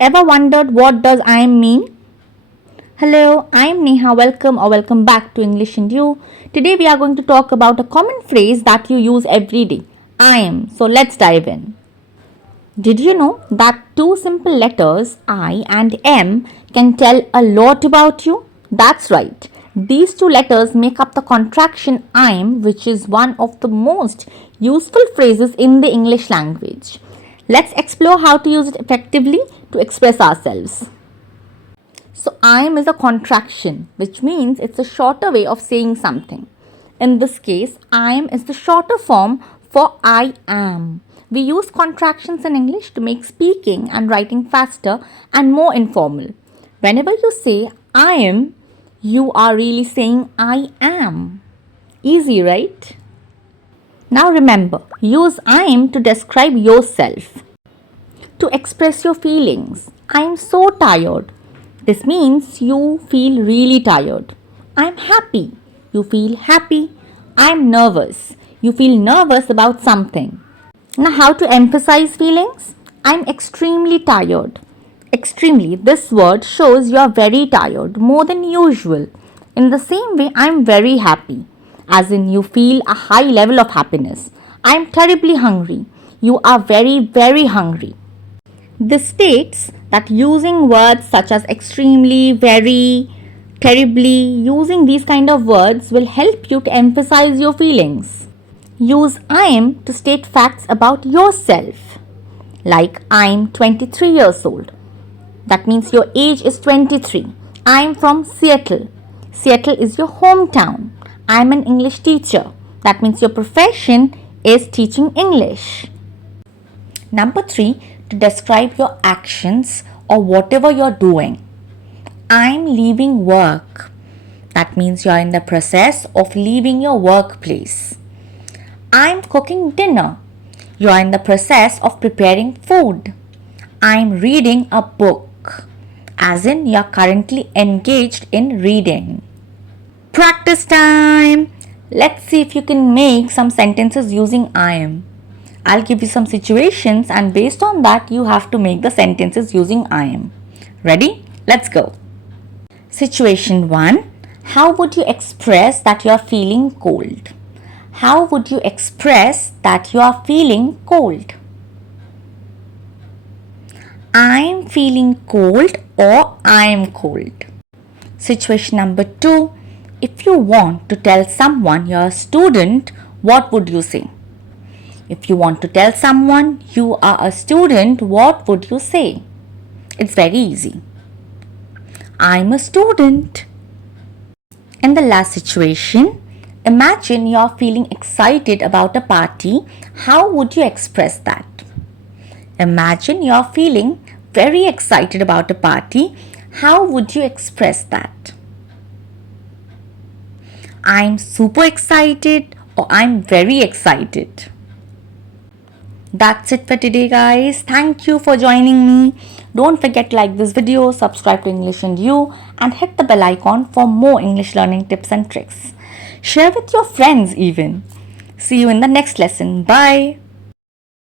Ever wondered what does I am mean? Hello, I'm Neha. Welcome or welcome back to English and You. Today we are going to talk about a common phrase that you use every day. I am. So let's dive in. Did you know that two simple letters I and M can tell a lot about you? That's right. These two letters make up the contraction I'm, which is one of the most useful phrases in the English language. Let's explore how to use it effectively to express ourselves. So, I'm is a contraction, which means it's a shorter way of saying something. In this case, I'm is the shorter form for I am. We use contractions in English to make speaking and writing faster and more informal. Whenever you say I am, you are really saying I am. Easy, right? Now remember, use I am to describe yourself. To express your feelings. I am so tired. This means you feel really tired. I'm happy. You feel happy. I'm nervous. You feel nervous about something. Now, how to emphasize feelings? I'm extremely tired. Extremely, this word shows you are very tired, more than usual. In the same way, I'm very happy, as in you feel a high level of happiness. I'm terribly hungry. You are very, very hungry. This states that using words such as extremely, very, terribly, using these kind of words will help you to emphasize your feelings. Use I am to state facts about yourself. Like I'm 23 years old. That means your age is 23. I'm from Seattle. Seattle is your hometown. I'm an English teacher. That means your profession is teaching English. Number 3, to describe your actions or whatever you're doing. I'm leaving work. That means you're in the process of leaving your workplace. I'm cooking dinner. You're in the process of preparing food. I'm reading a book. As in, you're currently engaged in reading. Practice time! Let's see if you can make some sentences using I am. I'll give you some situations and based on that you have to make the sentences using I am. Ready? Let's go. Situation 1. How would you express that you are feeling cold? How would you express that you are feeling cold? I'm feeling cold or I'm cold. Situation number 2. If you want to tell someone you're a student, what would you say? If you want to tell someone you are a student, what would you say? It's very easy. I'm a student. In the last situation, imagine you're feeling excited about a party. How would you express that? Imagine you're feeling very excited about a party. How would you express that? I'm super excited or I'm very excited. That's it for today, guys. Thank you for joining me. Don't forget to like this video, subscribe to English and You, and hit the bell icon for more English learning tips and tricks. Share with your friends even. See you in the next lesson. Bye.